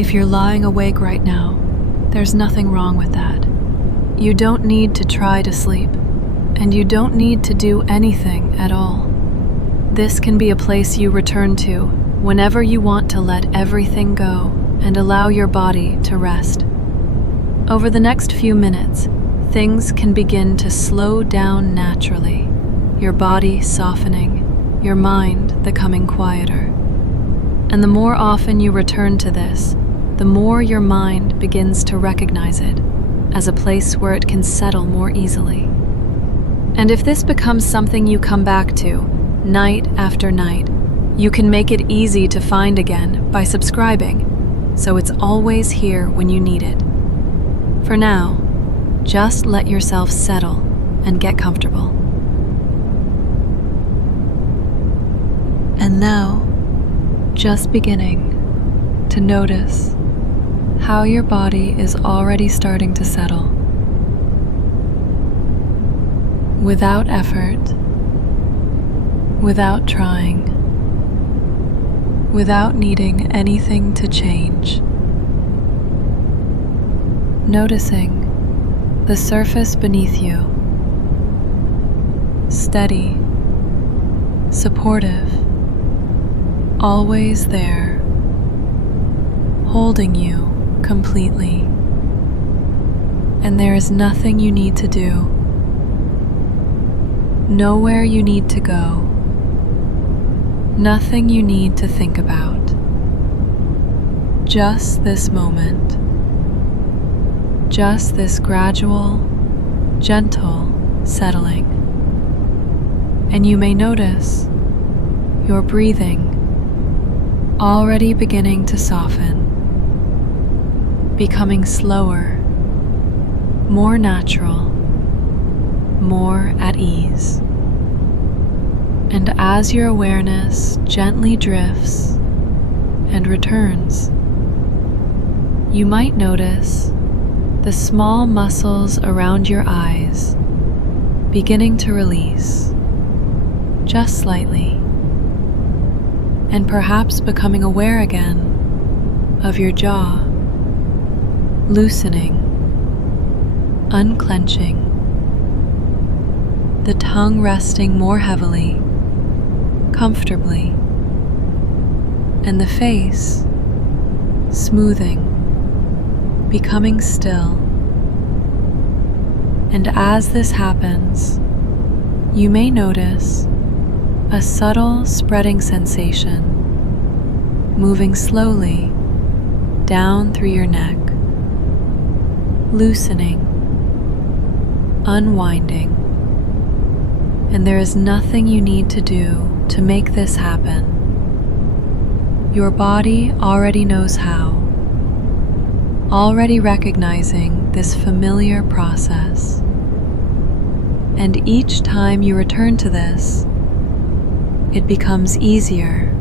If you're lying awake right now, there's nothing wrong with that. You don't need to try to sleep, and you don't need to do anything at all. This can be a place you return to whenever you want to let everything go and allow your body to rest. Over the next few minutes, things can begin to slow down naturally, your body softening, your mind becoming quieter. And the more often you return to this, the more your mind begins to recognize it as a place where it can settle more easily. And if this becomes something you come back to night after night, you can make it easy to find again by subscribing, so it's always here when you need it. For now, just let yourself settle and get comfortable. And now, just beginning to notice how your body is already starting to settle. Without effort, without trying, without needing anything to change. Noticing the surface beneath you, steady, supportive, always there, holding you completely. And there is nothing you need to do, nowhere you need to go, nothing you need to think about. Just this moment, just this gradual, gentle settling. And you may notice your breathing already beginning to soften, becoming slower, more natural, more at ease. And as your awareness gently drifts and returns, you might notice the small muscles around your eyes beginning to release, just slightly, and perhaps becoming aware again of your jaw, loosening, unclenching, the tongue resting more heavily, comfortably, and the face smoothing, becoming still. And as this happens, you may notice a subtle spreading sensation moving slowly down through your neck, loosening, unwinding. And there is nothing you need to do to make this happen. Your body already knows how, already recognizing this familiar process. And each time you return to this, it becomes easier,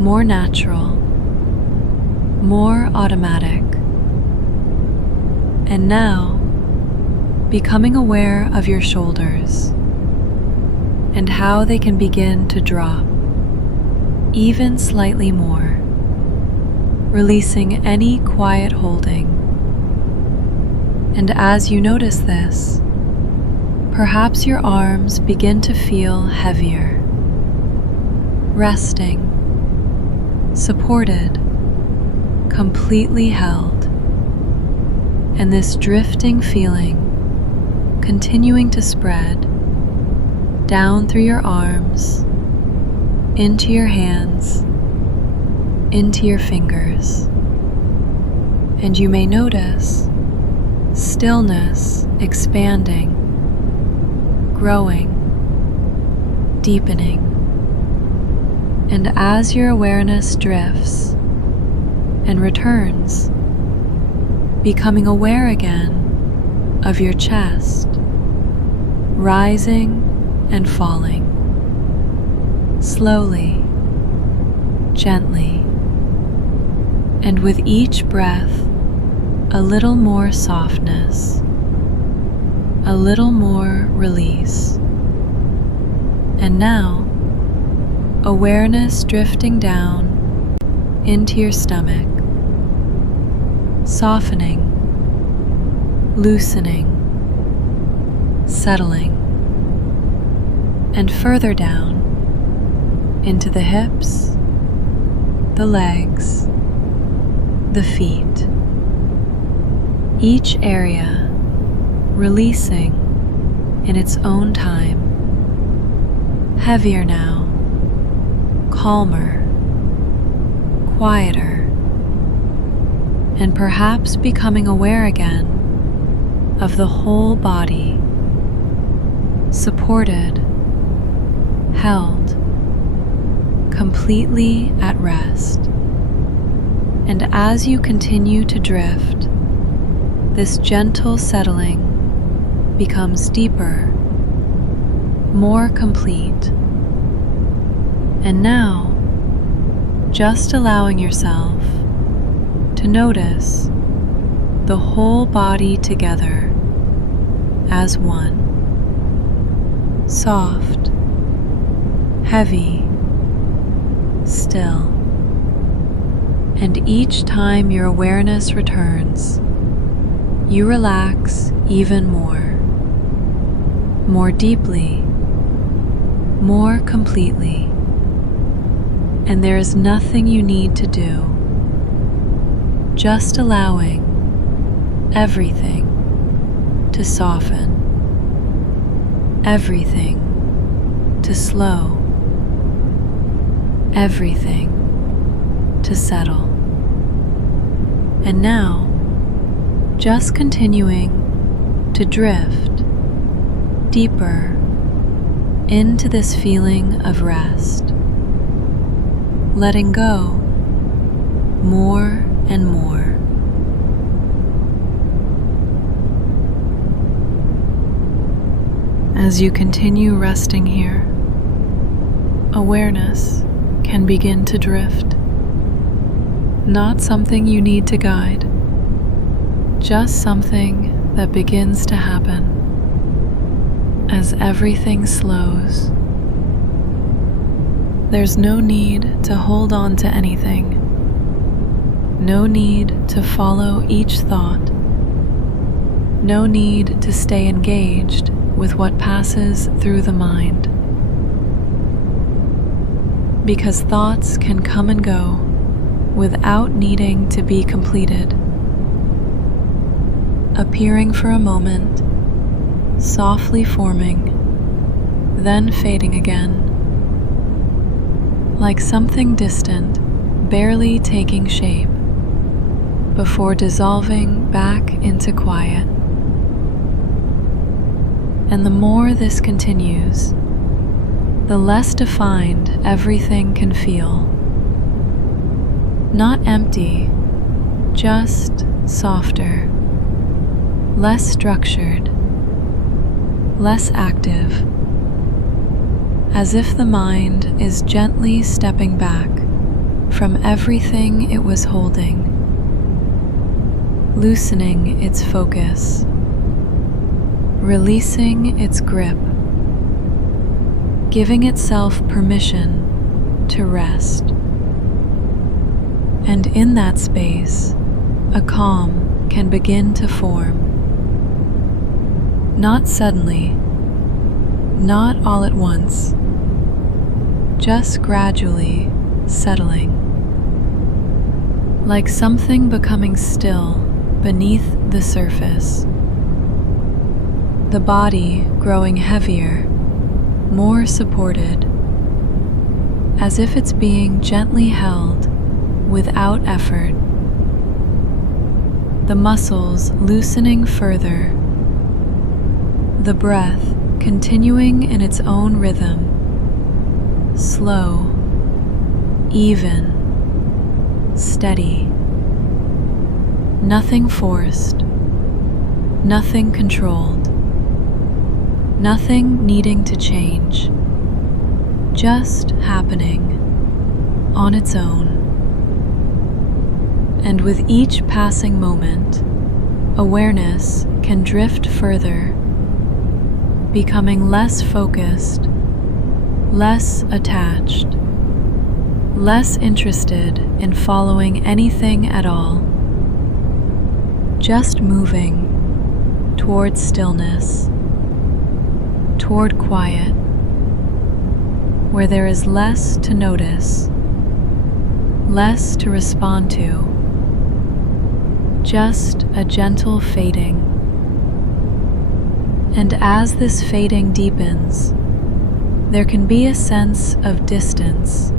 more natural, more automatic. And now, becoming aware of your shoulders and how they can begin to drop even slightly more, releasing any quiet holding. And as you notice this, perhaps your arms begin to feel heavier, resting, supported, completely held, and this drifting feeling continuing to spread down through your arms, into your hands, into your fingers. And you may notice stillness expanding, growing, deepening. And as your awareness drifts and returns, becoming aware again of your chest, rising and falling, slowly, gently, and with each breath, a little more softness, a little more release. And now, awareness drifting down into your stomach, softening, loosening, settling, and further down into the hips, the legs, the feet. Each area releasing in its own time, heavier now, calmer, quieter, and perhaps becoming aware again of the whole body, supported, held, completely at rest. And as you continue to drift, this gentle settling becomes deeper, more complete. And now, just allowing yourself to notice the whole body together as one. Soft, heavy, still. And each time your awareness returns, you relax even more deeply, more completely. And there is nothing you need to do, just allowing everything to soften, everything to slow, everything to settle. And now, just continuing to drift deeper into this feeling of rest, letting go more and more. As you continue resting here, awareness can begin to drift. Not something you need to guide, just something that begins to happen as everything slows. There's no need to hold on to anything, no need to follow each thought, no need to stay engaged with what passes through the mind. Because thoughts can come and go without needing to be completed, appearing for a moment, softly forming, then fading again, like something distant, barely taking shape, before dissolving back into quiet. And the more this continues, the less defined everything can feel. Not empty, just softer, less structured, less active, as if the mind is gently stepping back from everything it was holding, loosening its focus, releasing its grip, giving itself permission to rest. And in that space, a calm can begin to form. Not suddenly, not all at once, just gradually settling, like something becoming still beneath the surface. The body growing heavier, more supported, as if it's being gently held without effort. The muscles loosening further, the breath continuing in its own rhythm, slow, even, steady. Nothing forced, nothing controlled, nothing needing to change, just happening on its own. And with each passing moment, awareness can drift further, becoming less focused, less attached, less interested in following anything at all, just moving toward stillness, toward quiet, where there is less to notice, less to respond to, just a gentle fading. And as this fading deepens, there can be a sense of distance,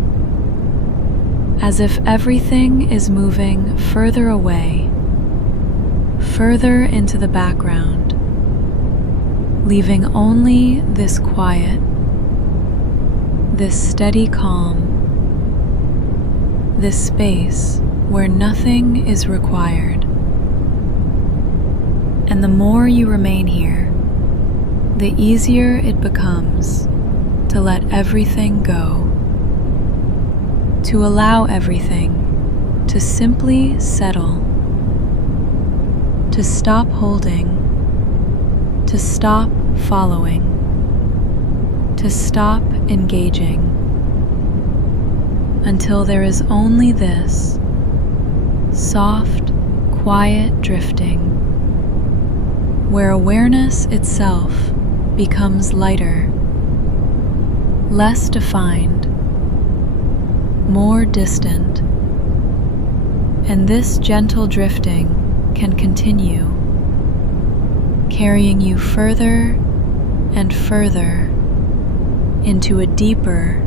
as if everything is moving further away, further into the background, leaving only this quiet, this steady calm, this space where nothing is required. And the more you remain here, the easier it becomes to let everything go, to allow everything to simply settle, to stop holding, to stop following, to stop engaging, until there is only this soft, quiet drifting, where awareness itself becomes lighter, less defined, more distant, and this gentle drifting can continue, carrying you further and further into a deeper,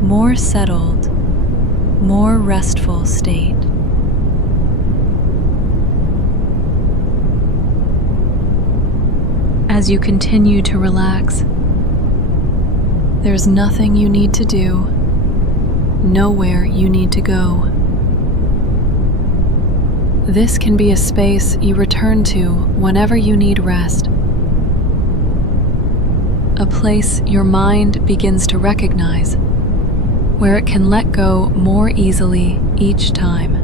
more settled, more restful state. As you continue to relax, there's nothing you need to do, nowhere you need to go. This can be a space you return to whenever you need rest, a place your mind begins to recognize, where it can let go more easily each time.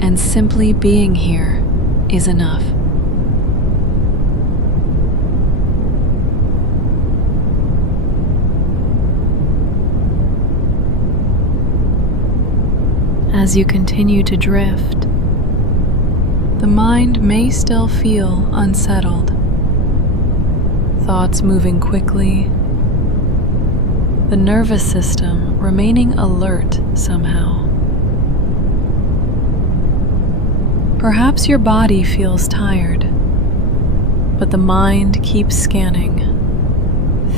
And simply being here is enough. As you continue to drift, the mind may still feel unsettled, thoughts moving quickly, the nervous system remaining alert somehow. Perhaps your body feels tired, but the mind keeps scanning,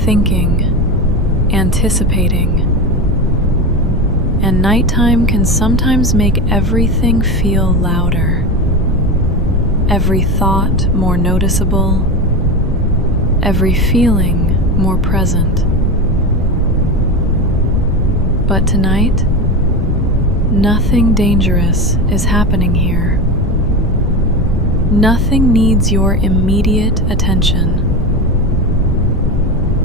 thinking, anticipating. And nighttime can sometimes make everything feel louder, every thought more noticeable, every feeling more present. But tonight, nothing dangerous is happening here. Nothing needs your immediate attention.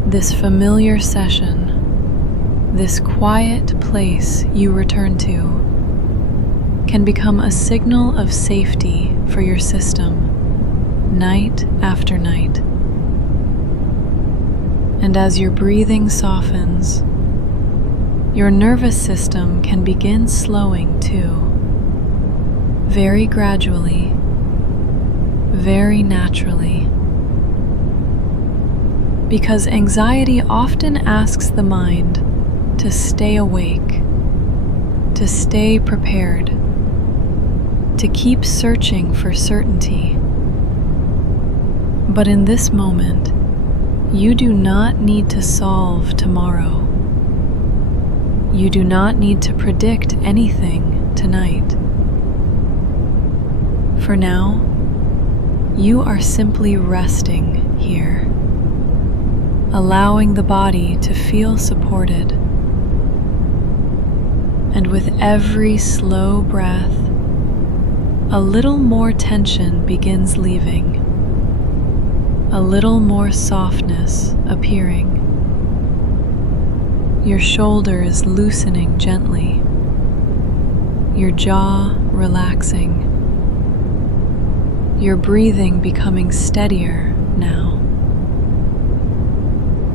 This familiar session, this quiet place you return to, can become a signal of safety for your system, night after night. And as your breathing softens, your nervous system can begin slowing too, very gradually, very naturally. Because anxiety often asks the mind to stay awake, to stay prepared, to keep searching for certainty. But in this moment, you do not need to solve tomorrow. You do not need to predict anything tonight. For now, you are simply resting here, allowing the body to feel supported. And with every slow breath, a little more tension begins leaving, a little more softness appearing. Your shoulders loosening gently, your jaw relaxing, your breathing becoming steadier now.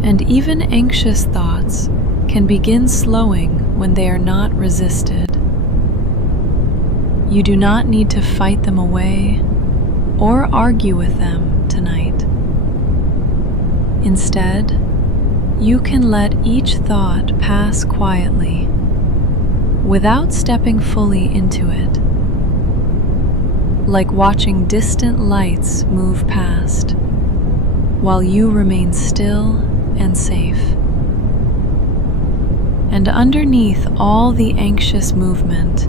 And even anxious thoughts can begin slowing when they are not resisted. You do not need to fight them away or argue with them tonight. Instead, you can let each thought pass quietly without stepping fully into it, like watching distant lights move past while you remain still and safe. And underneath all the anxious movement,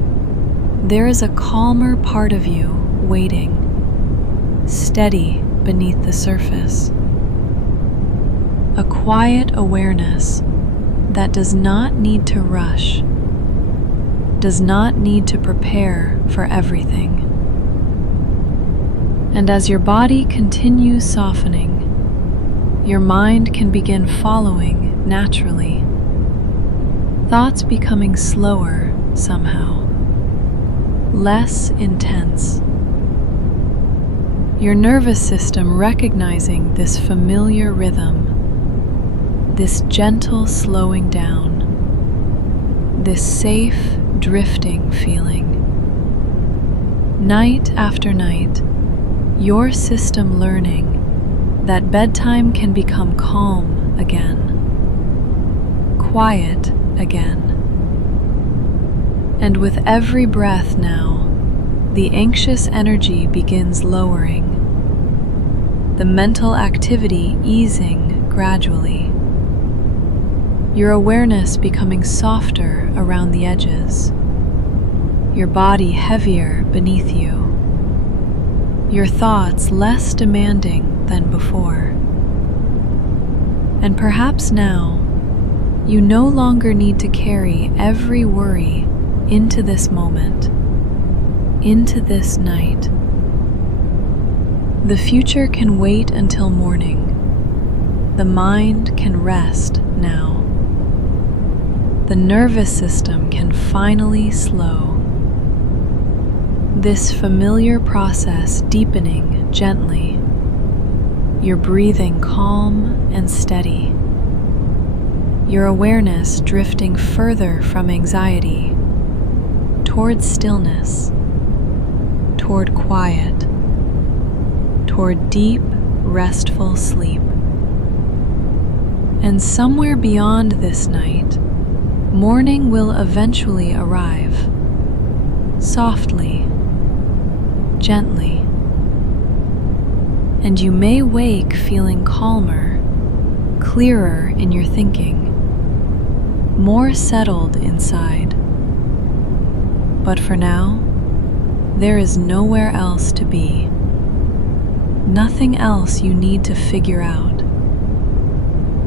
there is a calmer part of you waiting, steady beneath the surface. A quiet awareness that does not need to rush, does not need to prepare for everything. And as your body continues softening, your mind can begin following naturally, thoughts becoming slower somehow, less intense. Your nervous system recognizing this familiar rhythm, this gentle slowing down, this safe drifting feeling. Night after night, your system learning that bedtime can become calm again, quiet again. And with every breath now, the anxious energy begins lowering, the mental activity easing gradually, your awareness becoming softer around the edges, your body heavier beneath you, your thoughts less demanding than before. And perhaps now, you no longer need to carry every worry into this moment, into this night. The future can wait until morning. The mind can rest now. The nervous system can finally slow. This familiar process deepening gently, your breathing calm and steady, your awareness drifting further from anxiety toward stillness, toward quiet, toward deep, restful sleep. And somewhere beyond this night, morning will eventually arrive, softly, gently. And you may wake feeling calmer, clearer in your thinking, more settled inside. But for now, there is nowhere else to be. Nothing else you need to figure out.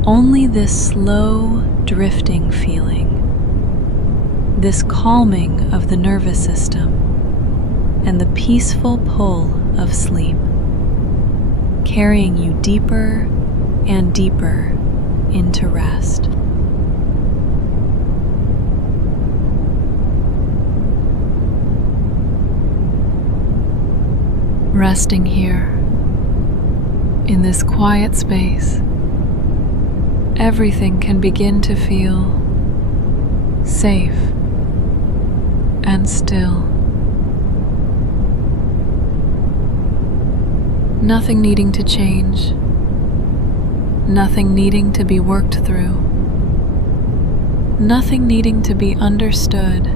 Only this slow, drifting feeling, this calming of the nervous system, and the peaceful pull of sleep, carrying you deeper and deeper into rest. Resting here, in this quiet space, everything can begin to feel safe and still. Nothing needing to change, nothing needing to be worked through, nothing needing to be understood,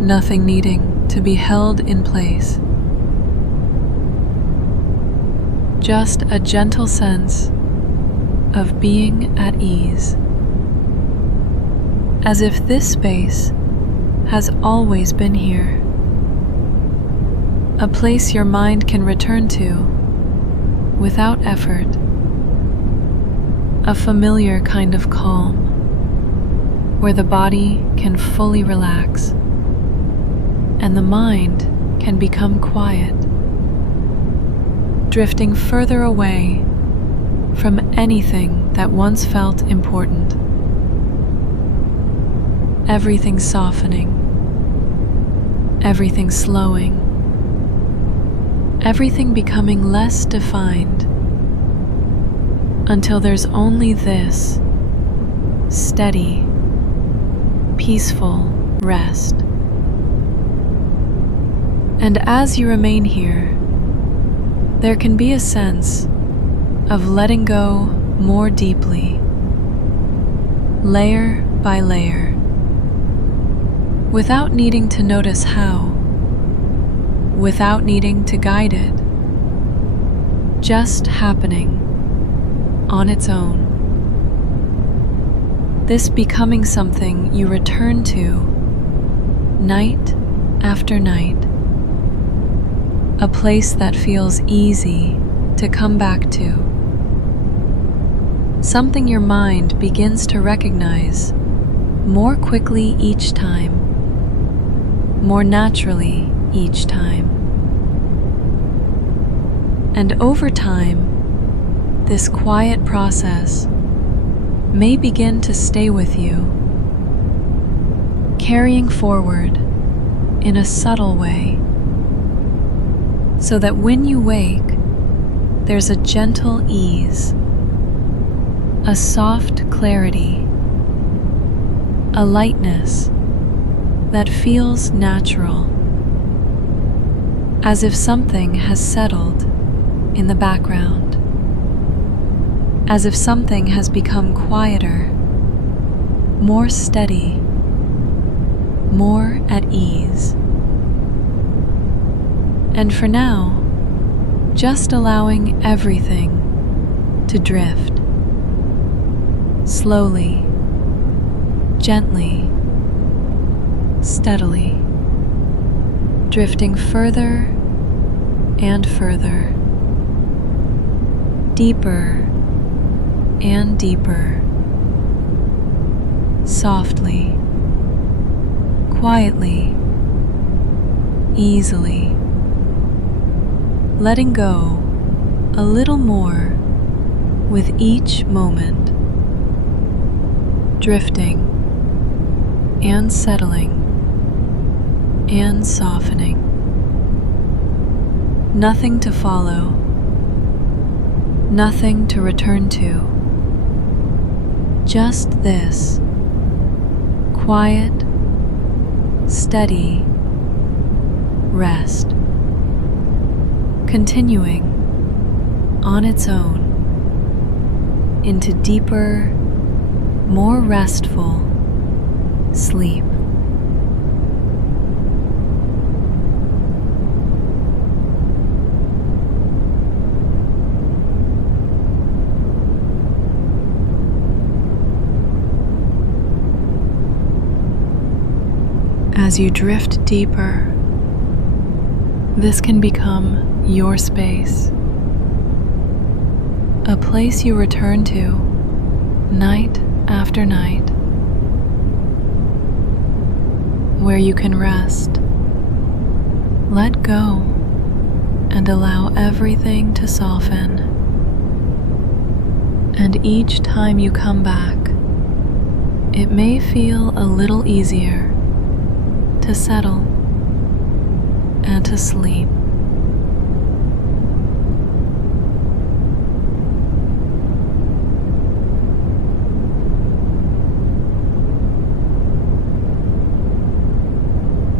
nothing needing to be held in place. Just a gentle sense of being at ease, as if this space has always been here, a place your mind can return to without effort, a familiar kind of calm where the body can fully relax and the mind can become quiet, drifting further away from anything that once felt important. Everything softening, everything slowing, everything becoming less defined, until there's only this steady, peaceful rest, And as you remain here, there can be a sense of letting go more deeply, layer by layer, without needing to notice how, without needing to guide it, just happening on its own. This becoming something you return to night after night, a place that feels easy to come back to, something your mind begins to recognize more quickly each time, more naturally each time. And over time, this quiet process may begin to stay with you, carrying forward in a subtle way, so that when you wake, there's a gentle ease, a soft clarity, a lightness that feels natural, as if something has settled in the background, as if something has become quieter, more steady, more at ease. And for now, just allowing everything to drift, slowly, gently, steadily, drifting further and further, deeper and deeper, softly, quietly, easily, letting go a little more with each moment, drifting and settling and softening. Nothing to follow, nothing to return to, just this quiet, steady rest, continuing on its own into deeper, more restful sleep. As you drift deeper, this can become your space, a place you return to night after night, where you can rest, let go, and allow everything to soften. And each time you come back, it may feel a little easier to settle and to sleep.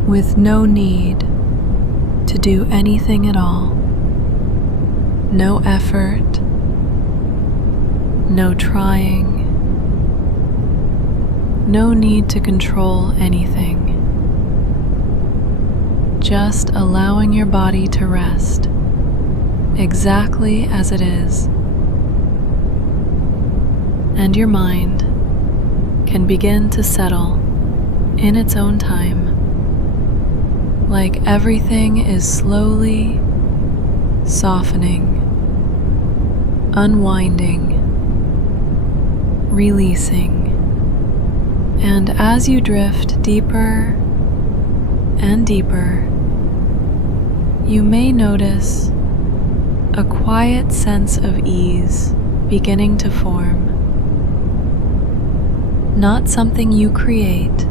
With no need to do anything at all, no effort, no trying, no need to control anything. Just allowing your body to rest exactly as it is, and your mind can begin to settle in its own time, like everything is slowly softening, unwinding, releasing. And as you drift deeper and deeper, you may notice a quiet sense of ease beginning to form. Not something you create,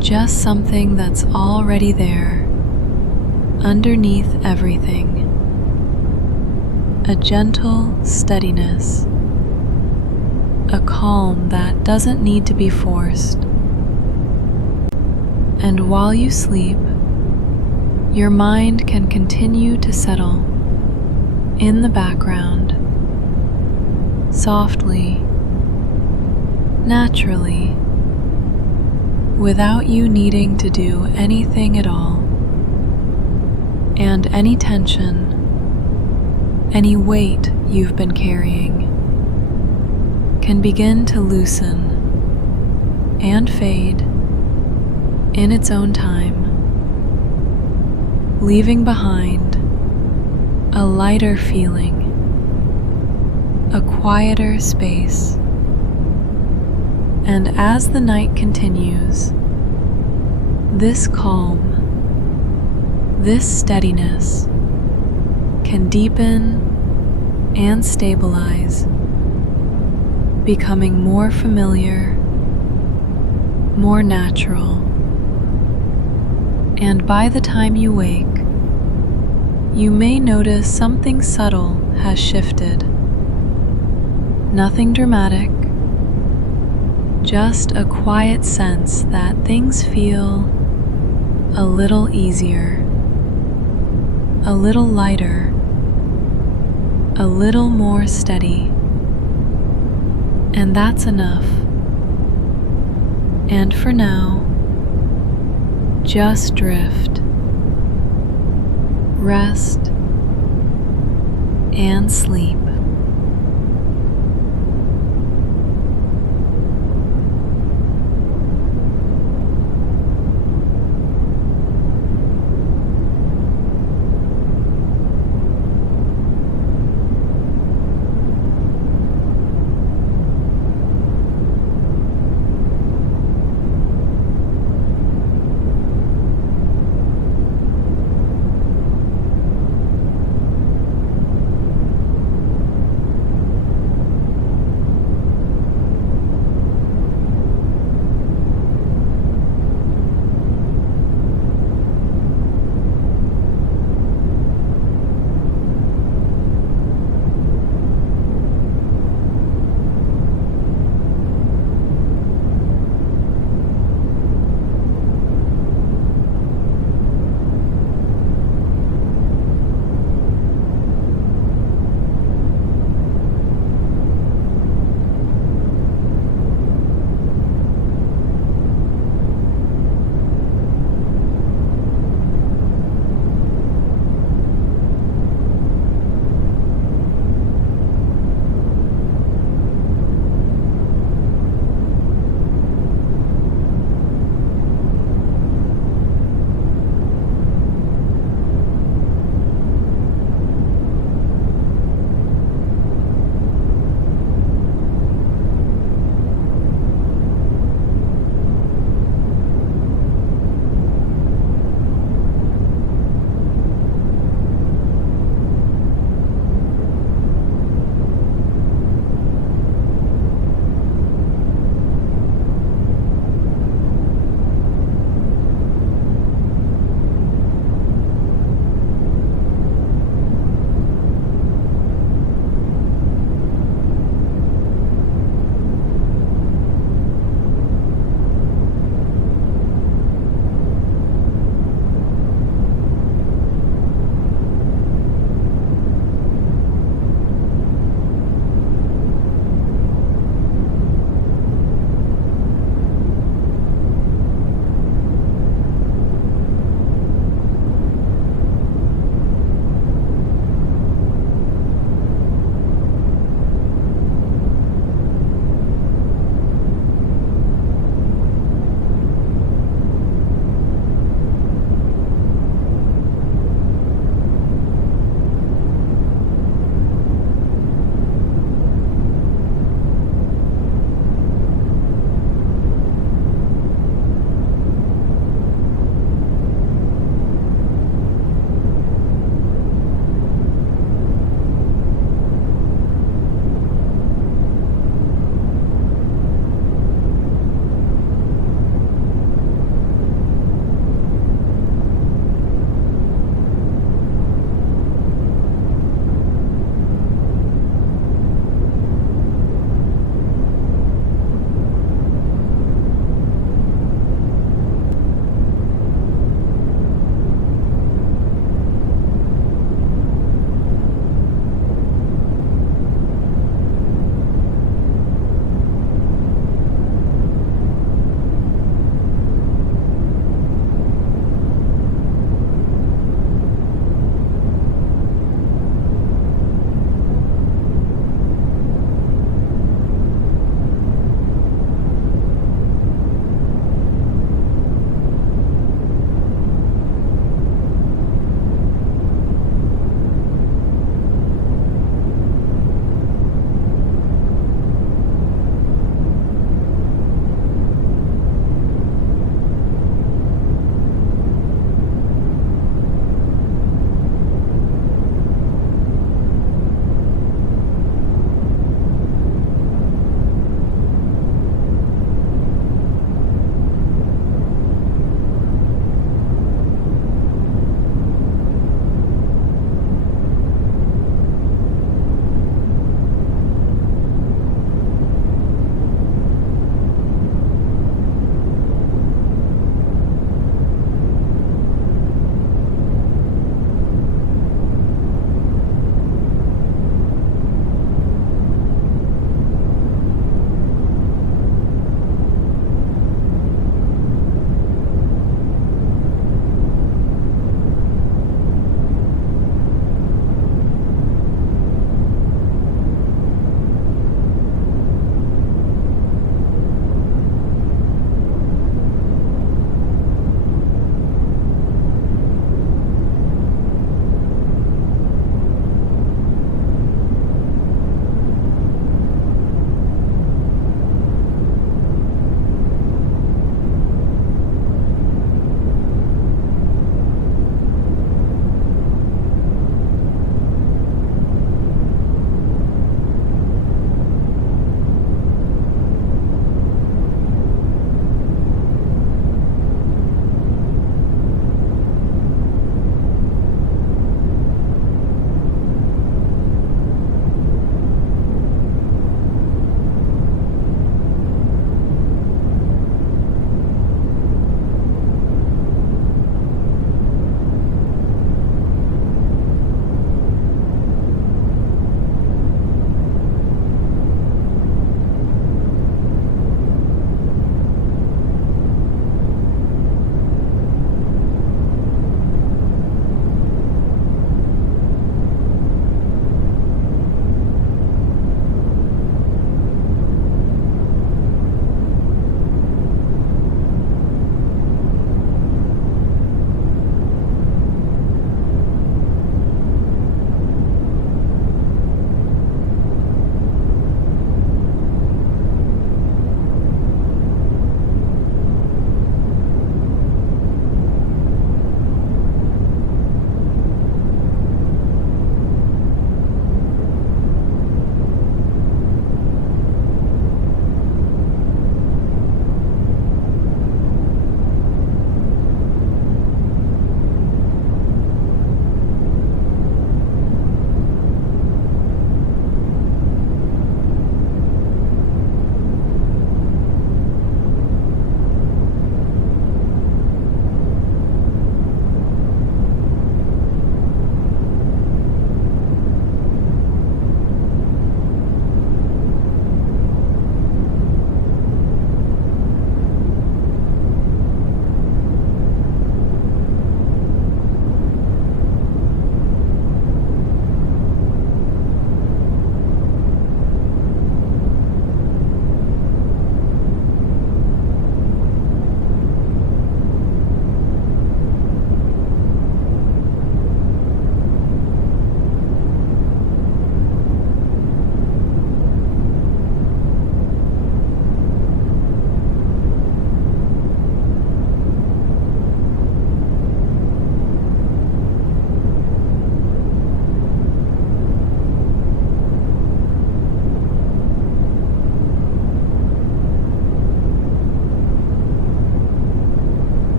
just something that's already there, underneath everything. A gentle steadiness, a calm that doesn't need to be forced. And while you sleep, your mind can continue to settle in the background, softly, naturally, without you needing to do anything at all. And any tension, any weight you've been carrying, can begin to loosen and fade in its own time, leaving behind a lighter feeling, a quieter space. And as the night continues, this calm, this steadiness can deepen and stabilize, becoming more familiar, more natural. And by the time you wake, you may notice something subtle has shifted. Nothing dramatic, just a quiet sense that things feel a little easier, a little lighter, a little more steady. And that's enough. And for now, just drift, rest, and sleep.